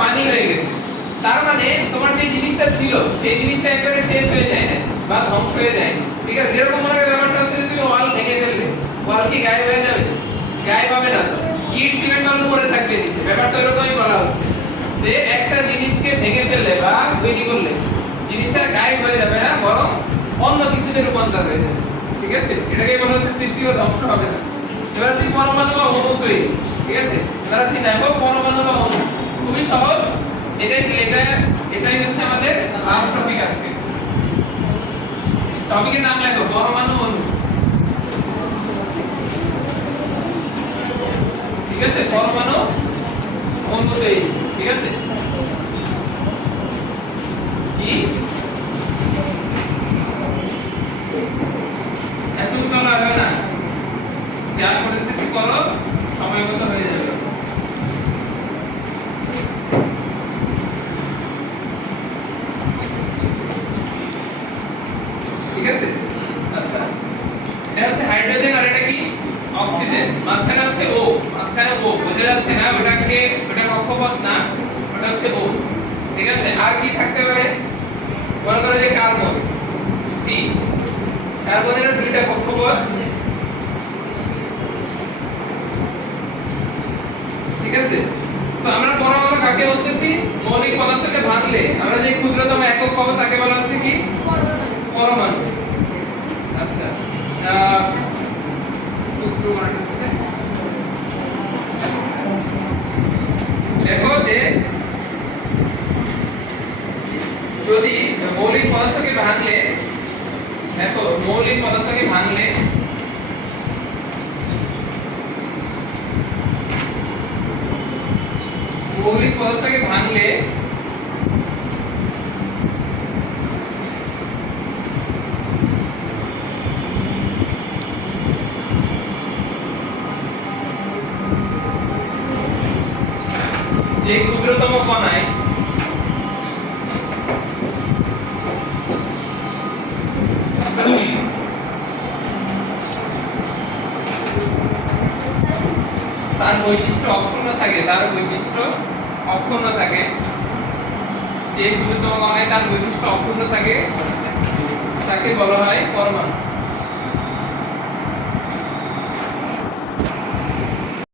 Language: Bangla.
পানি হয়ে গেছে। তার মানে তোমার যে জিনিসটা ছিল সেই জিনিসটা একবারে শেষ হয়ে যায় না বা ধ্বংস হয়ে যায় না। ঠিক আছে, যেরকম মনে করো ব্যাপারটা হচ্ছে যে তুমি ওয়াল ভেঙে ফেললে, ওয়াল কি গায়েব হয়ে যাবে? গায়েব হবে না তো, ইট সিমেন্ট বালু পড়ে থাকবে নিচে। ব্যাপারটা এরকমই বলা হচ্ছে যে একটা জিনিসকে ভেঙে ফেললে বা তৈরি করলে জিনিসটা গায়েব হয়ে যাবে না, বরং অন্য কিছুতে রূপান্তর হয়ে যাবে। ঠিক আছে, এটাকে বলা হচ্ছে সৃষ্টি ও ধ্বংস হবে না। এবার আসি পরমাণু বা অণু তৈরি। ঠিক আছে, এবার আসি দেখো পরমাণু বা অণু, খুবই সহজ। এটাই হচ্ছে আমাদের লাস্ট টপিক আজকে। টপিকের নাম লেখো পরমাণু অণু। ঠিক আছে, পরমাণু অণু তৈরি। ঠিক আছে, কি এত বলা হবে না, যা করে দিতেছি করো, সময় মতো হয়ে যাবে। ঠিক আছে, আচ্ছা, এটা হচ্ছে হাইড্রোজেন আর এটা কি অক্সিজেন। মাঝখানে হচ্ছে ও, মাঝখানে ও বোঝা যাচ্ছে না, ওটা কক্ষপথ না, ওটা হচ্ছে ও। ঠিক আছে, আর কি থাকতে পারে? মনে করো যে কার্বন সি, কার্বনের দুইটা কক্ষপথ। ঠিক আছে, তো আমরা পরমাণু কাকে বলতেছি? মৌলিক পদার্থকে ভাঙলে আমরা যে ক্ষুদ্রতম একক পাবো তাকে বলা হচ্ছে কি? পরমাণু। আচ্ছা, সূত্র মানে হচ্ছে, দেখো যে যদি মৌলিক পদার্থকে ভাঙলে, দেখো মৌলিক পদার্থকে ভাঙলে মৌলিক পদার্থকে ভাঙলে যে ক্ষুদ্রতম কণায় তার বৈশিষ্ট্য অক্ষুণ্ণ থাকে, যে ক্ষুদ্রতম কণায় তার বৈশিষ্ট্য অক্ষুণ্ণ থাকে তাকে বলা হয় পরমাণু।